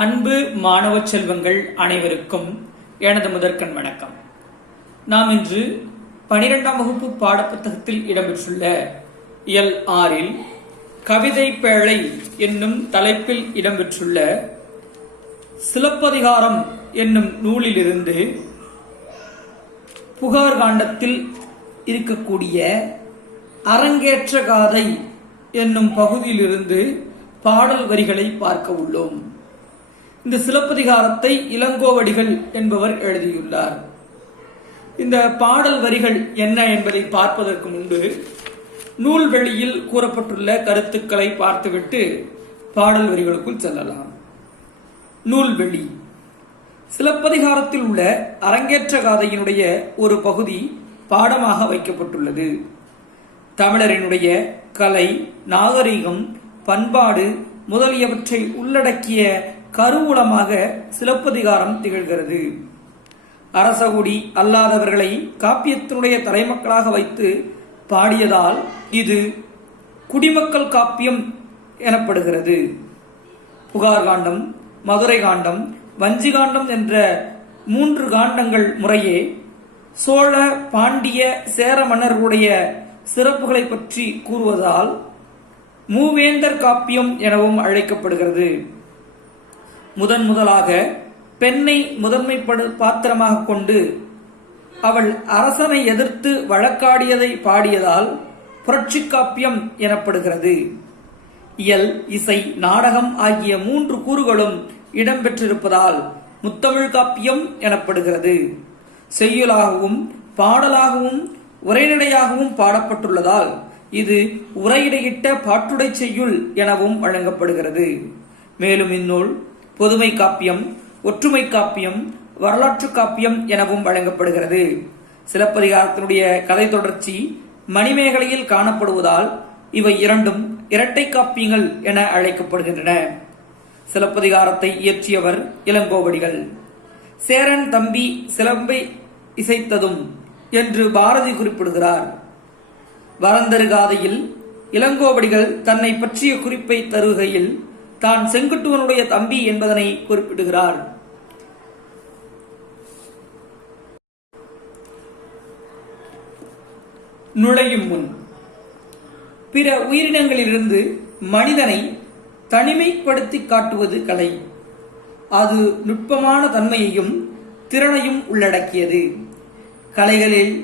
அன்பு மாணவ செல்வங்கள் அனைவருக்கும் எனது முதற்கண் வணக்கம். நாம் இன்று 12ஆம் வகுப்பு பாடப்புத்தகத்தில் இடம்பெற்றுள்ள இயல் 6 கவிதை பேழை என்னும் தலைப்பில் இடம்பெற்றுள்ள சிலப்பதிகாரம் என்னும் நூலிலிருந்து புகார் காண்டத்தில் இருக்கக்கூடிய அரங்கேற்ற காதை என்னும் பகுதியிலிருந்து பாடல் வரிகளை பார்க்க உள்ளோம். இந்த சிலப்பதிகாரத்தை இளங்கோவடிகள் என்பவர் எழுதியுள்ளார். இந்த பாடல் வரிகள் என்ன என்பதை பார்ப்பதற்கு முன்பு நூல்வெளியில் கூறப்பட்டுள்ள கருத்துக்களை பார்த்துவிட்டு பாடல் வரிகளுக்குள் செல்லலாம். நூல்வெளி சிலப்பதிகாரத்தில் உள்ள அரங்கேற்ற காதையினுடைய ஒரு பகுதி பாடமாக வைக்கப்பட்டுள்ளது. தமிழரினுடைய கலை, நாகரிகம், பண்பாடு முதலியவற்றை உள்ளடக்கிய கருவூலமாக சிலப்பதிகாரம் திகழ்கிறது. அரசகுடி அல்லாதவர்களை காப்பியத்தினுடைய தலைமக்களாக வைத்து பாடியதால் இது குடிமக்கள் காப்பியம் எனப்படுகிறது. புகார் காண்டம், மதுரை காண்டம், வஞ்சி காண்டம் என்ற 3 காண்டங்கள் முறையே சோழ, பாண்டிய, சேர மன்னர்களுடைய சிறப்புகளை பற்றி கூறுவதால் மூவேந்தர் காப்பியம் எனவும் அழைக்கப்படுகிறது. முதலாக பெண்ணை முதன்மை பாத்திரமாக கொண்டு அவள் அரசனை எதிர்த்து வழக்காடியதை பாடியதால் புரட்சி காப்பியம் எனப்படுகிறது. இயல், இசை, நாடகம் ஆகிய 3 கூறுகளும் இடம்பெற்றிருப்பதால் முத்தமிழ் காப்பியம் எனப்படுகிறது. செய்யுளாகவும் பாடலாகவும் உரைநடையாகவும் பாடப்பட்டுள்ளதால் இது உரையிடையிட்ட பாட்டுடை செய்யுள் எனவும் வழங்கப்படுகிறது. மேலும் இந்நூல் பொதுமை காப்பியம், ஒற்றுமை காப்பியம், வரலாற்று காப்பியம் எனவும் வழங்கப்படுகிறது. சிலப்பதிகாரத்தினுடைய கதை தொடர்ச்சி மணிமேகலையில் காணப்படுவதால் இவை இரண்டும் இரட்டை காப்பியங்கள் என அழைக்கப்படுகின்றன. சிலப்பதிகாரத்தை இயற்றியவர் இளங்கோவடிகள். சேரன் தம்பி சிலம்பை இசைத்ததும் என்று பாரதி குறிப்பிடுகிறார். வரந்தரு காதையில் இளங்கோவடிகள் தன்னை பற்றிய குறிப்பை தருகையில் தான் செங்குட்டுவனுடைய தம்பி என்பதனை குறிப்பிடுகிறார். நுழையும் முன் பிற உயிரினங்களிலிருந்து மனிதனை தனிமைப்படுத்தி காட்டுவது கலை. அது நுட்பமான தன்மையையும் திறனையும் உள்ளடக்கியது. கலைகளில்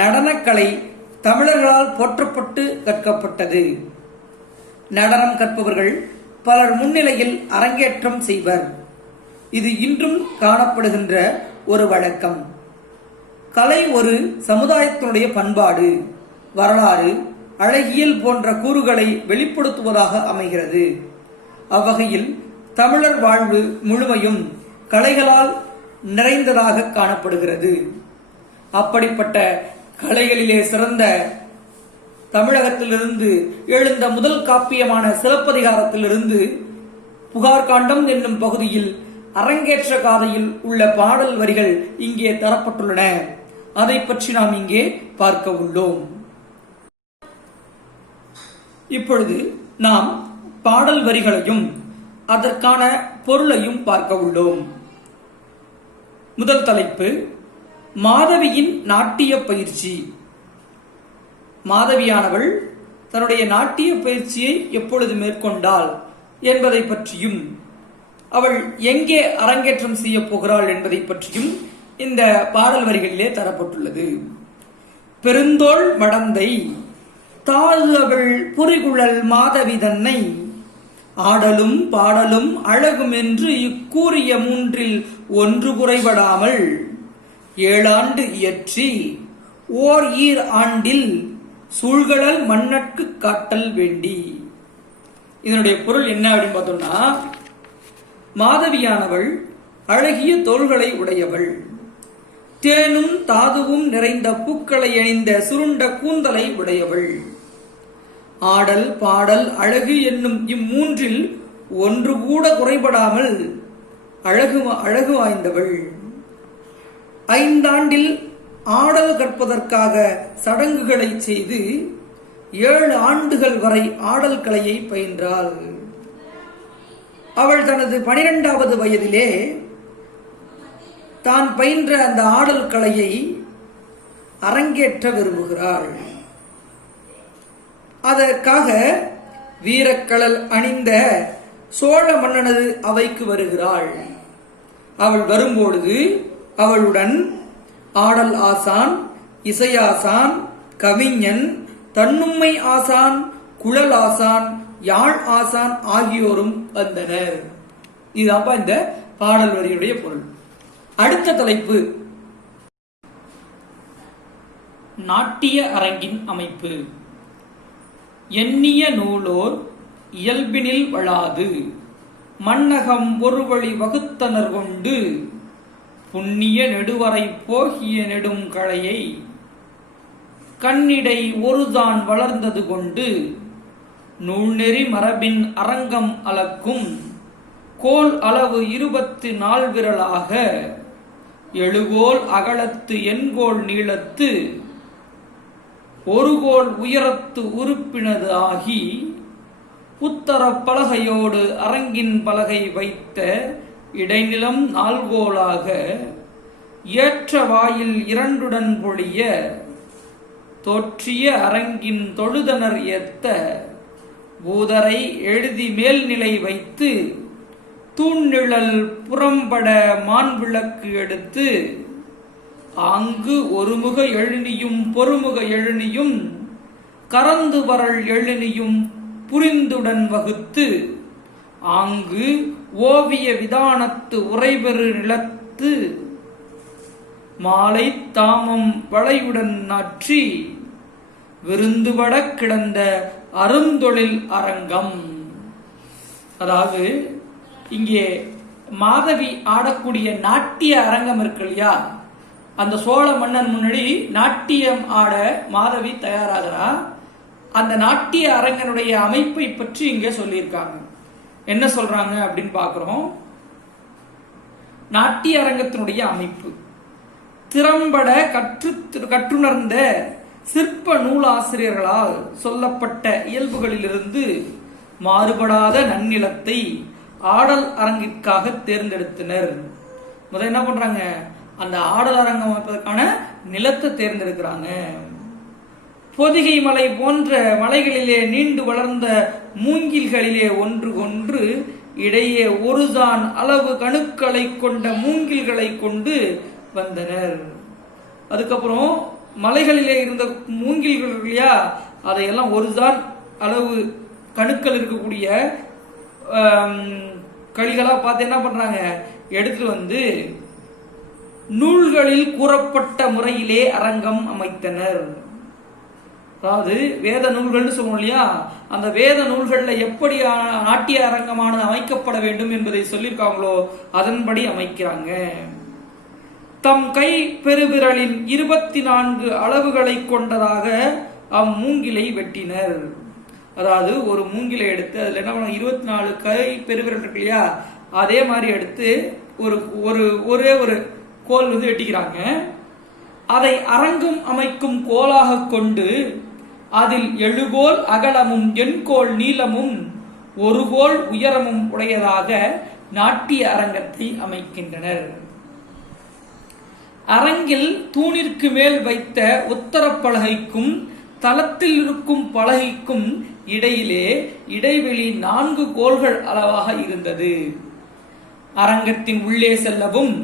நடனக்கலை தமிழர்களால் போற்றப்பட்டு கற்கப்பட்டது. நடனம் கற்பவர்கள் பலர் முன்னிலையில் அரங்கேற்றம் செய்வர். இது இன்றும் காணப்படுகின்ற ஒரு வழக்கம். கலை ஒரு சமுதாயத்தினுடைய பண்பாடு, வரலாறு, அழகியல் போன்ற கூறுகளை வெளிப்படுத்துவதாக அமைகிறது. அவ்வகையில் தமிழர் வாழ்வு முழுமையும் கலைகளால் நிறைந்ததாக காணப்படுகிறது. அப்படிப்பட்ட கலைகளிலே சிறந்த தமிழகத்திலிருந்து எழுந்த முதல் காப்பியமான சிலப்பதிகாரத்திலிருந்து புகார் காண்டம் என்னும் பகுதியில் அரங்கேற்ற காதையில் உள்ள பாடல் வரிகள் இங்கே தரப்பட்டுள்ளன. அதை பற்றி நாம் இங்கே பார்க்க உள்ளோம். இப்பொழுது நாம் பாடல் வரிகளையும் அதற்கான பொருளையும் பார்க்க உள்ளோம். முதல் தலைப்பு மாதவியின் நாட்டிய பயிற்சி. மாதவியானவள் தன்னுடைய நாட்டிய பயிற்சியை எப்பொழுது மேற்கொண்டாள் என்பதை பற்றியும் அவள் எங்கே அரங்கேற்றம் செய்ய போகிறாள் என்பதை பற்றியும் இந்த பாடல் வரிகளிலே தரப்பட்டுள்ளது. பெருந்தோள் மடந்தை தாழ் அவள் புரிகுழல் மாதவி தன்னை ஆடலும் பாடலும் அழகும் என்று இக்கூறிய 3 ஒன்று குறைபடாமல் 7 ஆண்டு இயற்றி ஓர் ஈர் ஆண்டில் சூழ்கழல் மண்ணற்கு காட்டல் வேண்டி. இதனுடைய பொருள் என்ன அப்படின்னு பார்த்தோம்னா, மாதவியானவள் அழகிய தோள்களை உடையவள், தேனும் தாதுவும் நிறைந்த பூக்களை அணிந்த சுருண்ட கூந்தலை உடையவள், ஆடல் பாடல் அழகு என்னும் இம்மூன்றில் ஒன்று கூட குறைபடாமல் அழகு வாய்ந்தவள், 5 ஆண்டில் ஆடல் கற்பதற்காக சடங்குகளை செய்து 7 ஆண்டுகள் வரை ஆடல் கலையை பயின்றாள். அவள் தனது 12வது வயதிலே தான் பயின்ற அந்த ஆடல் கலையை அரங்கேற்ற விரும்புகிறாள். அதற்காக வீரக்கழல் அணிந்த சோழ மன்னனது அவைக்கு வருகிறாள். அவள் வரும்பொழுது அவளுடன் ஆடல் ஆசான், இசையாசான், கவிஞன், தன்னும்மை ஆசான், குழல் ஆசான், யாழ் ஆசான் ஆகியோரும் வந்தனர். இதுதான் இந்த பாடல் வரியுடைய பொருள். அடுத்த தலைப்பு நாட்டிய அரங்கின் அமைப்பு. எண்ணிய நூலோர் இயல்பினில் வளாது மன்னகம் ஒரு வழி வகுத்தனர் கொண்டு புண்ணிய நெடுவரை போகிய நெடும் களையை கண்ணிடை ஒருதான் வளர்ந்தது கொண்டு நூல்நெறி மரபின் அரங்கம் அளக்கும் கோல் அளவு 24 விரலாக எழுகோல் அகலத்து எண்கோல் நீளத்து ஒரு கோல் உயரத்து உறுப்பினது ஆகி உத்தர பலகையோடு அரங்கின் பலகை வைத்த இடைநிலம் 4 கோலாக ஏற்ற வாயில் 2 பொழிய தோற்றிய அரங்கின் தொழுதனர் ஏத்த பூதரை எழுதி மேல்நிலை வைத்து தூண்நிழல் புறம்பட மான்விளக்கு எடுத்து ஆங்கு ஒருமுக எழுநியும் பொறுமுக எழுநியும் கரந்து வரல் எழுநியும் புரிந்துடன் வகுத்து ஆங்கு ஓவிய விதானத்து உரைபெறு நிலத்து மாலை தாமம் வளையுடன் நாற்றி விருந்துபட கிடந்த அருந்தொழில் அரங்கம். அதாவது இங்கே மாதவி ஆடக்கூடிய நாட்டிய அரங்கம் இருக்கு இல்லையா, அந்த சோழ மன்னன் முன்னாடி நாட்டியம் ஆட மாதவி தயாராகிறா. அந்த நாட்டிய அரங்கனுடைய அமைப்பை பற்றி இங்கே சொல்லியிருக்காங்க. என்ன சொல்றாங்க அப்படின்னு பார்க்கிறோம். நாட்டிய அரங்கத்தினுடைய அமைப்பு திறம்பட கற்றுணர்ந்த சிற்ப நூலாசிரியர்களால் சொல்லப்பட்ட இயல்புகளிலிருந்து மாறுபடாத நன்னிலத்தை ஆடல் அரங்கிற்காக தேர்ந்தெடுத்தனர். முதல்ல என்ன பண்றாங்க, அந்த ஆடல் அரங்கம் அமைப்பதற்கான நிலத்தை தேர்ந்தெடுக்கிறாங்க. பொதிகை மலை போன்ற மலைகளிலே நீண்டு வளர்ந்த மூங்கில்களிலே ஒன்று கொன்று இடையே ஒருதான் அளவு கணுக்களை கொண்ட மூங்கில்களை கொண்டு வந்தனர். அதுக்கப்புறம் மலைகளிலே இருந்த மூங்கில்கள் இல்லையா, அதையெல்லாம் ஒருதான் அளவு கணுக்கள் இருக்கக்கூடிய களிகளா பார்த்து என்ன பண்றாங்க, எடுத்து வந்து நூல்களில் கூறப்பட்ட முறையிலே அரங்கம் அமைத்தனர். அதாவது வேத நூல்கள் சொல்லுவோம் இல்லையா, அந்த வேத நூல்கள்ல எப்படி நாட்டிய அரங்கமானது அமைக்கப்பட வேண்டும் என்பதை சொல்லியிருக்காங்களோ அதன்படி அமைக்கிறாங்க. தம் கை பெருவிரலின் 24 அளவுகளை கொண்டதாக அம்மூங்கிலை வெட்டினர். அதாவது ஒரு மூங்கிலை எடுத்து அதுல என்ன பண்ண 24 கை பெருவிரல் இருக்கு இல்லையா, அதே மாதிரி எடுத்து ஒரே ஒரு கோல் வந்து வெட்டிக்கிறாங்க. அதை அரங்கம் அமைக்கும் கோலாக கொண்டு அதில் 7 கோல் அகலமும் 8 கோல் நீளமும் 1 கோல் உயரமும் உடையதாக நாட்டிய அரங்கத்தை அமைக்கின்றனர். அரங்கில் தூணிற்கு மேல் வைத்த உத்தர பலகைக்கும் தளத்தில் இருக்கும் பலகைக்கும் இடையிலே இடைவெளி 4 கோல்கள் அளவாக இருந்தது. அரங்கத்தின் உள்ளே செல்லவும்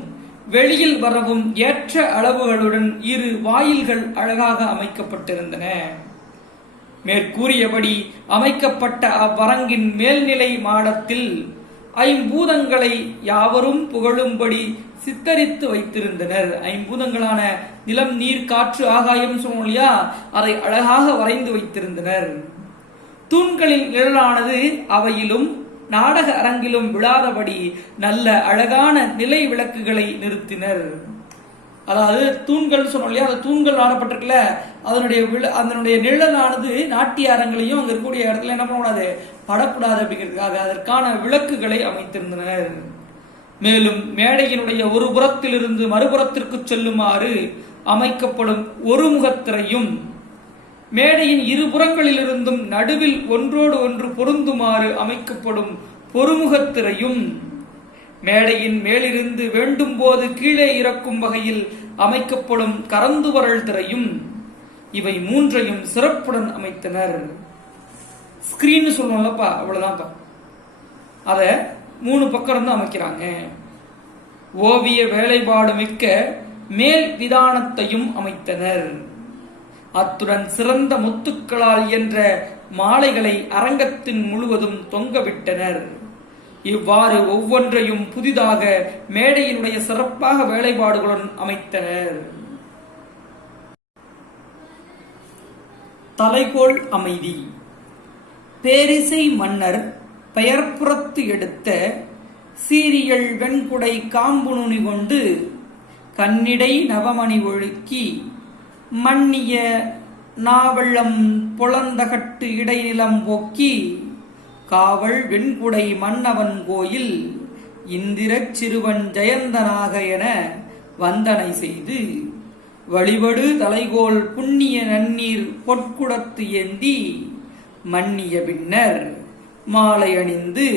வெளியில் வரவும் ஏற்ற அளவுகளுடன் 2 வாயில்கள் அழகாக அமைக்கப்பட்டிருந்தன. மேற்கூறியபடி அமைக்கப்பட்ட அவ்வரங்கின் மேல்நிலை மாடத்தில் 5 பூதங்களை யாவரும் புகழும்படி சித்தரித்து வைத்திருந்தனர். 5 பூதங்களான நிலம், நீர், காற்று, ஆகாயம் சொல்லுவோம் இல்லையா, அதை அழகாக வரைந்து வைத்திருந்தனர். தூண்களின் நிழலானது அவையிலும் நாடக அரங்கிலும் விழாதபடி நல்ல அழகான நிலை விளக்குகளை நிறுத்தினர். அதாவது தூண்கள் சொன்னோம் இல்லையா, அந்த தூண்கள் ஆடப்பட்டிருக்குல்ல, அதனுடைய நிழலானது நாட்டிய அரங்களையும் அங்க இருக்கக்கூடிய இடத்துல என்ன பண்ணக்கூடாது, படக்கூடாது அப்படிங்கிறதுக்காக அதற்கான விளக்குகளை அமைத்திருந்தனர். மேலும் மேடையினுடைய ஒரு புறத்திலிருந்து மறுபுறத்திற்கு செல்லுமாறு அமைக்கப்படும் ஒரு முகத்திரையும் மேடையின் 2 புறங்களிலிருந்தும் நடுவில் ஒன்றோடு ஒன்று பொருந்துமாறு அமைக்கப்படும் பொறுமுகத்திரையும் மேடையின் மேலிருந்து வேண்டும் போது கீழே இறக்கும் வகையில் அமைக்கப்படும் கரந்துவரல் திரையும் இவை மூன்றையும் சிறப்புடன் அமைத்தனர். ஸ்கிரீன் சொல்லுவோம்லப்பா, அவ்வளவுதான்ப்பா. அத 3 பக்கம் இருந்து அமைக்கிறாங்க. ஓவிய வேலைப்பாடு மிக்க மேல் விதானத்தையும் அமைத்தனர். அத்துடன் சிறந்த முத்துக்களால் என்ற மாலைகளை அரங்கத்தின் முழுவதும் தொங்கவிட்டனர். இவ்வாறு ஒவ்வொன்றையும் புதிதாக மேடையினுடைய சிறப்பாக வேலைப்பாடுகளுடன் அமைத்தனர். தலைகோல் அமைதி. பேரிசை மன்னர் பெயர்புறத்து எடுத்த சீரியல் வெண்குடை காம்பு நுனி கொண்டு கண்ணிடை நவமணி ஒழுக்கி மன்னிய நாவள்ளம் பொலந்தகட்டு இடைநிலம் போக்கி காவல் வெண்குடை மன்னவன் கோயில் இந்திரச் சிறுவன் ஜெயந்தனாக என வந்தனை செய்து வழிபடு தலைகோல் புண்ணிய நன்னீர் பொற்குடத்து ஏந்தி மன்னிய பின்னர் மாலை அணிந்து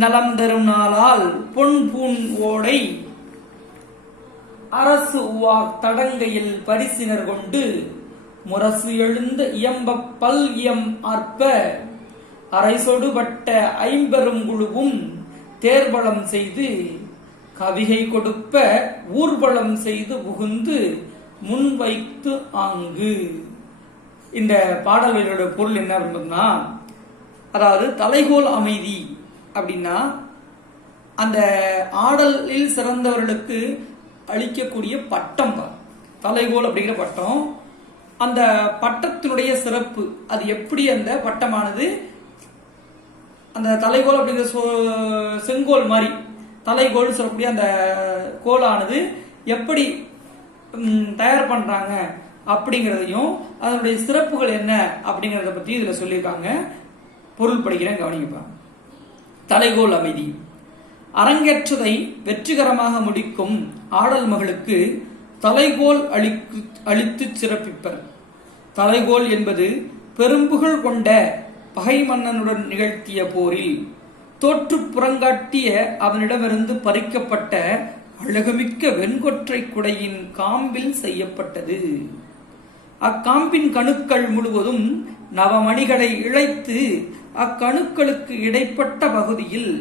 நலம் தரும் நாளால் பொன் பூன் ஓடை அரசு உவார் தடங்கையில் பரிசினர் கொண்டு முரசு எழுந்த இயம்ப பல் இயம் ஆர்ப்ப அரைசொடுபட்ட ஐம்பெரும் குழுவும் தேர்வளம் செய்து கவிகை கொடுப்ப ஊர்வலம் செய்து புகுந்து முன்வைத்து ஆங்கு. இந்த பாடல்களோட பொருள் என்ன அப்படின்னா, அதாவது தலைகோல் அமைதி அப்படின்னா அந்த ஆடலில் சிறந்தவர்களுக்கு அளிக்கக்கூடிய பட்டம் தான் தலைகோல் அப்படிங்கிற பட்டம். அந்த பட்டத்தினுடைய சிறப்பு, அது எப்படி அந்த பட்டமானது அந்த தலைகோல் அப்படிங்கிற செங்கோல் மாதிரி தலைகோல் சொல்லக்கூடிய அந்த கோலானது எப்படி தயார் பண்றாங்க அப்படிங்கிறதையும் அதனுடைய சிறப்புகள் என்ன அப்படிங்கறத பத்தி இதுல சொல்லியிருக்காங்க. பொருள் படிக்கிறேன், கவனிப்பா. தலைகோல் அமைதி. அரங்கேற்றதை வெற்றிகரமாக முடிக்கும் ஆடல் மகளுக்கு தலைகோல் அளித்து சிறப்பிப்பர். தலைகோல் என்பது பெரும்புகழ் கொண்ட பகை மன்னனுடன் நிகழ்த்திய போரில் தோற்று புறங்காட்டிய அவனிடமிருந்து பறிக்கப்பட்ட அழகுமிக்க வெண்கொற்றை குடையின் காம்பில் செய்யப்பட்டது. அக்காம்பின் கணுக்கள் முழுவதும் நவமணிகளை இழைத்து அக்கணுக்களுக்கு இடைப்பட்ட பகுதியில்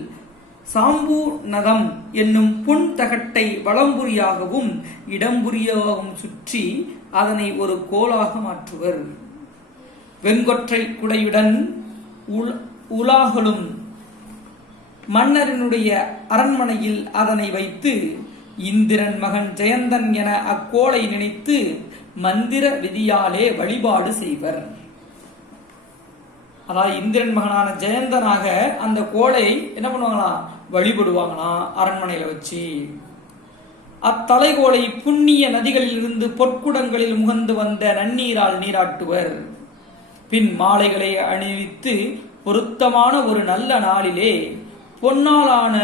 சாம்பு நதம் என்னும் பொன் தகட்டை வலம்புரியாகவும் இடம்புரியாகவும் சுற்றி அதனை ஒரு கோலாக மாற்றுவர். வெண்கொற்றை குடையுடன் உலாகலும் மன்னரினுடைய அரண்மனையில் அதனை வைத்து இந்திரன் மகன் ஜெயந்தன் என அக்கோளை நினைத்து மந்திர விதியாலே வழிபாடு செய்வர். அதாவது இந்திரன் மகனான ஜெயந்தனாக அந்த கோளை என்ன பண்ணுவாங்களாம், வழிபடுவாங்களாம் அரண்மனையில வச்சு. அத்தலைகோளை புண்ணிய நதிகளில் இருந்து பொற்குடங்களில் முகந்து வந்த நன்னீரால் நீராட்டுவர். பின் மாலைகளை அணிவித்து பொருத்தமான ஒரு நல்ல நாளிலே பொன்னாலான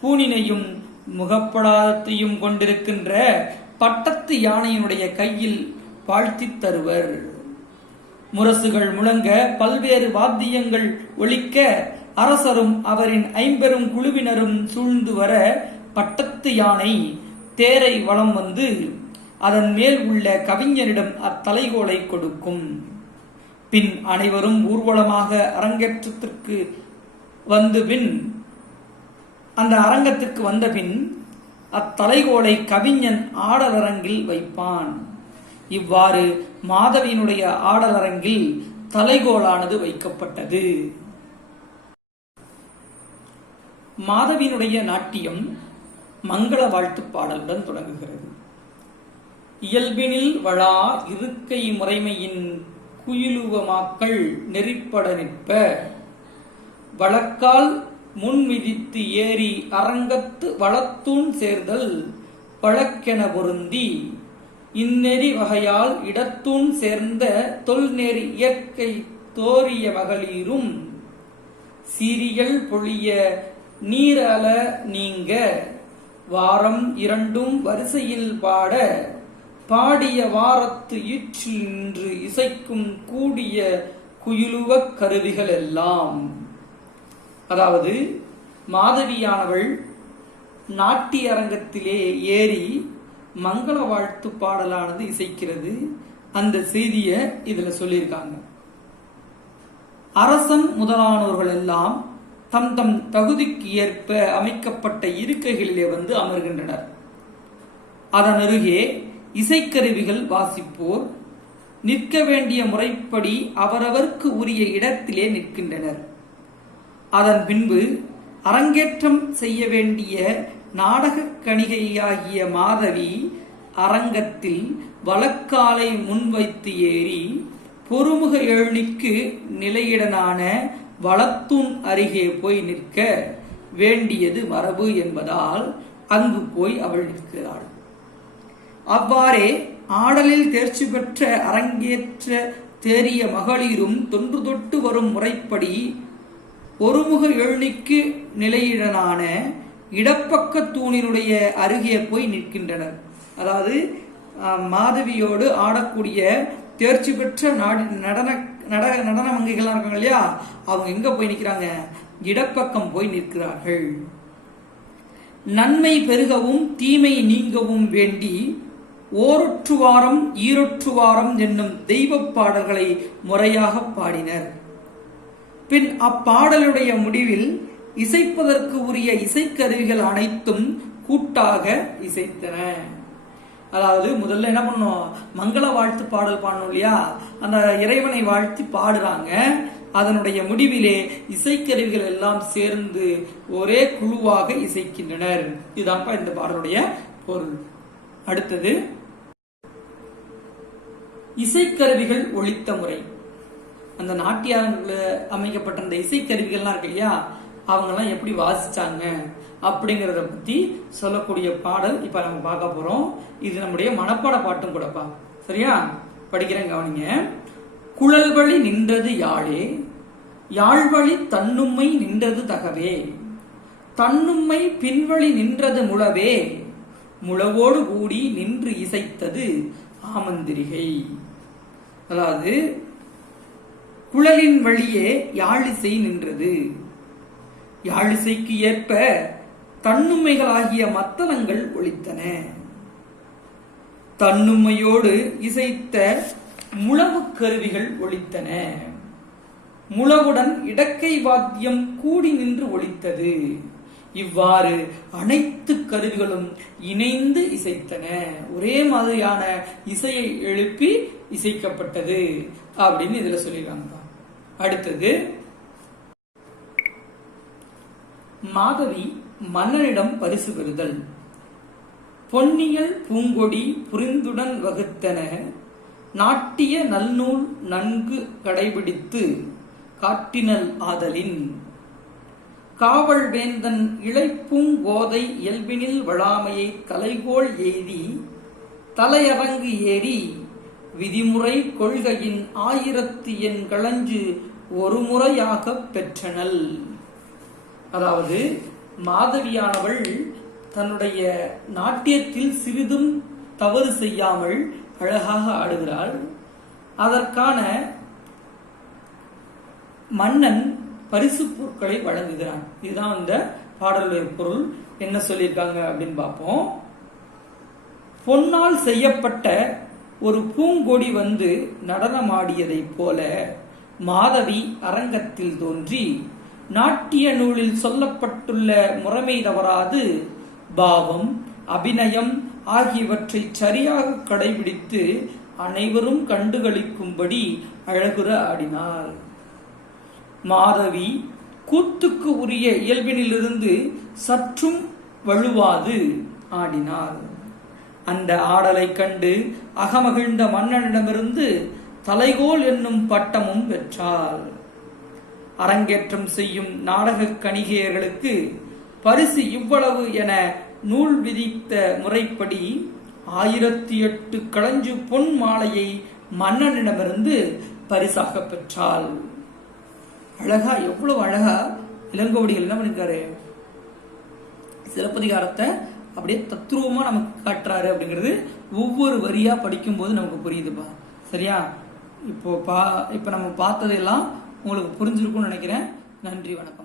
பூனினையும் முகப்படாதத்தையும் கொண்டிருக்கின்ற பட்டத்து யானையினுடைய கையில் வாழ்த்தி தருவர். முரசுகள் முழங்க பல்வேறு வாத்தியங்கள் ஒலிக்க அரசரும் அவரின் ஐம்பெரும் குழுவினரும் சூழ்ந்து வர பட்டத்து யானை தேரை வலம் வந்து அதன் மேல் உள்ள கவிஞரிடம் அத்தலைகோலை கொடுக்கும். பின் அனைவரும் ஊர்வலமாக அரங்கேற்றத்திற்கு வந்த பின் அத்தலைகோலை கவிஞன் ஆடலரங்கில் வைப்பான். இவ்வாறு மாதவியினுடைய ஆடலரங்கில் தலைகோலானது வைக்கப்பட்டது. மாதவியினுடைய நாட்டியம் மங்கள வாழ்த்து பாடலுடன் தொடங்குகிறது. இயல்பினில் வழா இருக்கை முறைமையின் குயிலுவமாக்கள் நெறிப்பட நிற்ப வழக்கால் முன் விதித்து ஏறி அரங்கத்து வளத்தூண் சேர்தல் பழக்கென பொருந்தி இந்நெறி வகையால் இடத்தூண் சேர்ந்த தொல்நெறி இயற்கை தோரிய மகளிரும் சீரியல் பொழிய நீரல நீங்க வாரம் இரண்டும் வரிசையில் பாட பாடிய வாரத்து ஈற்றில் நின்று இசைக்கும் கூடிய குயிலுவ கருவிகள் எல்லாம். அதாவது மாதவியானவள் நாட்டிய அரங்கத்திலே ஏறி மங்கள வாழ்த்து பாடலானது இசைக்கிறது. அந்த செய்தியை இதுல சொல்லியிருக்காங்க. அரசன் முதலானோர்கள் எல்லாம் தம் தம் தகுதிக்கு ஏற்ப அமைக்கப்பட்ட இருக்கைகளிலே வந்து அமர்கின்றனர். அதன் அருகே இசைக்கருவிகள் வாசிப்போர் நிற்க வேண்டிய முறைப்படி அவரவர்க்கு உரிய இடத்திலே நிற்கின்றனர். அதன் பின்பு அரங்கேற்றம் செய்ய வேண்டிய நாடக கணிகையாகிய மாதவி அரங்கத்தில் வலக்காலை முன்வைத்து ஏறி பொறுமுக எழுநிக்கு நிலையிடனான வலத்தூண் அருகே போய் நிற்க வேண்டியது மரபு என்பதால் அங்கு போய் அவள் நிற்கிறாள். அவ்வாறே ஆடலில் தேர்ச்சி பெற்ற அரங்கேற்ற தேறிய மகளிரும் தொன்று தொட்டு வரும் முறைப்படி ஒருமுக எழுநிக்கு நிலையிடனான இடப்பக்க தூணினுடைய அருகே போய் நிற்கின்றனர். அதாவது மாதவியோடு ஆடக்கூடிய தேர்ச்சி பெற்ற நடன மங்கைகள்லாம் இருக்காங்க இல்லையா, அவங்க எங்க போய் நிற்கிறாங்க? இடப்பக்கம் போய் நிற்கிறார்கள். நன்மை பெருகவும் தீமை நீங்கவும் வேண்டி ஓரொற்றுவாரம் ஈரொற்றுவாரம் என்னும் தெய்வ பாடல்களை முறையாக பாடினர். பின் அப்பாடலுடைய முடிவில் இசைப்பதற்கு உரிய இசைக்கருவிகள் அனைத்தும் கூட்டாக இசைத்தன. அதாவது முதல்ல என்ன பண்ணோம், மங்கள வாழ்த்து பாடல் பாடணும் இல்லையா, அந்த இறைவனை வாழ்த்தி பாடுறாங்க. அதனுடைய முடிவிலே இசைக்கருவிகள் எல்லாம் சேர்ந்து ஒரே குழுவாக இசைக்கின்றனர். இதுதான்ப்பா இந்த பாடலுடைய பொருள். அடுத்தது இசைக்கருவிகள் ஒலித்த முறை. அந்த நாட்டியாரங்களில் அமைக்கப்பட்ட அந்த இசைக்கருவிகள்லாம் இருக்கு இல்லையா, அவங்கெல்லாம் எப்படி வாசிச்சாங்க அப்படிங்கிறத பத்தி சொல்லக்கூடிய பாடல் இப்ப நம்ம பார்க்க போறோம். இது நம்முடைய மனப்பாட பாட்டும் கூடப்பா. சரியா? படிக்கிறேன், கவனிங்க. குழல் வழி நின்றது யாழே, யாழ்வழி தன்னும்மை நின்றது தகவே, தன்னும்மை பின்வழி நின்றது முழவே, முழவோடு கூடி நின்று இசைத்தது ஆமந்திரிகை. அதாவது குழலின் வழியே யாழிசை நின்றது. யாழிசைக்கு ஏற்ப தன்னுமைகளாகிய மத்தளங்கள் ஒலித்தன. தன்னுமையோடு இசைத்த முழவு கருவிகள் ஒலித்தன. முழவுடன் இடக்கை வாத்தியம் கூடி நின்று ஒலித்தது. இவ்வாறு அனைத்து கருவிகளும் இணைந்து இசைத்தன. ஒரே மாதிரியான இசையை எழுப்பி இசைக்கப்பட்டது அப்படின்னு இதுல சொல்லிருக்காங்க. அடுத்தது மாதவி மன்னனிடம் பரிசு பெறுதல். பொன்னியல் பூங்கொடி புரிந்துடன் வகுத்தன, நாட்டிய நல்நூல் நன்கு கடைபிடித்து காட்டினல் ஆதலின், காவல் வேந்தன் இளைப்பூங்கோதை இயல்பினில் வளாமையை கலைகோள் எய்தி தலையரங்கு ஏறி விதிமுறை கொள்கையின் 1000 எண் களஞ்சு ஒரு முறையாக பெற்றனள். அதாவது மாதவியானவள் தன்னுடைய நாட்டியத்தில் சிறிதும் தவறு செய்யாமல் அழகாக ஆடுகிறாள். அதற்கான மன்னன் பரிசு பொருட்களை வழங்குகிறான். இதுதான் இந்த பாடலுடைய பொருள். என்ன சொல்லியிருக்காங்க அப்படின்னு பார்ப்போம். பொன்னால் செய்யப்பட்ட ஒரு பூங்கொடி வந்து நடனமாடியதை போல மாதவி அரங்கத்தில் தோன்றி நாட்டிய நூலில் சொல்லப்பட்டுள்ள முறைமை தவறாது பாவம் அபிநயம் ஆகியவற்றை சரியாக கடைபிடித்து அனைவரும் கண்டுகளிக்கும்படி அழகுற ஆடினார். மாதவி கூத்துக்கு உரிய இயல்பினிலிருந்து சற்றும் வழுவாது ஆடினார். அந்த ஆடலை கண்டு அகமகிழ்ந்த மன்னனிடமிருந்து தலைகோல் என்னும் பட்டமும் பெற்றார். அரங்கேற்றம் செய்யும் நாடக கணிகையர்களுக்கு பரிசு இவ்வளவு என நூல் விதித்த முறைப்படி 1008 களஞ்சு பொன் மாலையை மன்னனிடமிருந்து பரிசாக பெற்றாள். அழகா, எவ்வளவு அழகா இளங்கோவடிகள் என்ன பண்ணிருக்காரு, சிலப்பதிகாரத்தை அப்படியே தத்ரூபமா நமக்கு காட்டுறாரு அப்படிங்கிறது ஒவ்வொரு வரியா படிக்கும் போது நமக்கு புரியுதுப்பா. சரியா? இப்போ நம்ம பார்த்ததெல்லாம் உங்களுக்கு புரிஞ்சிருக்கும்னு நினைக்கிறேன். நன்றி, வணக்கம்.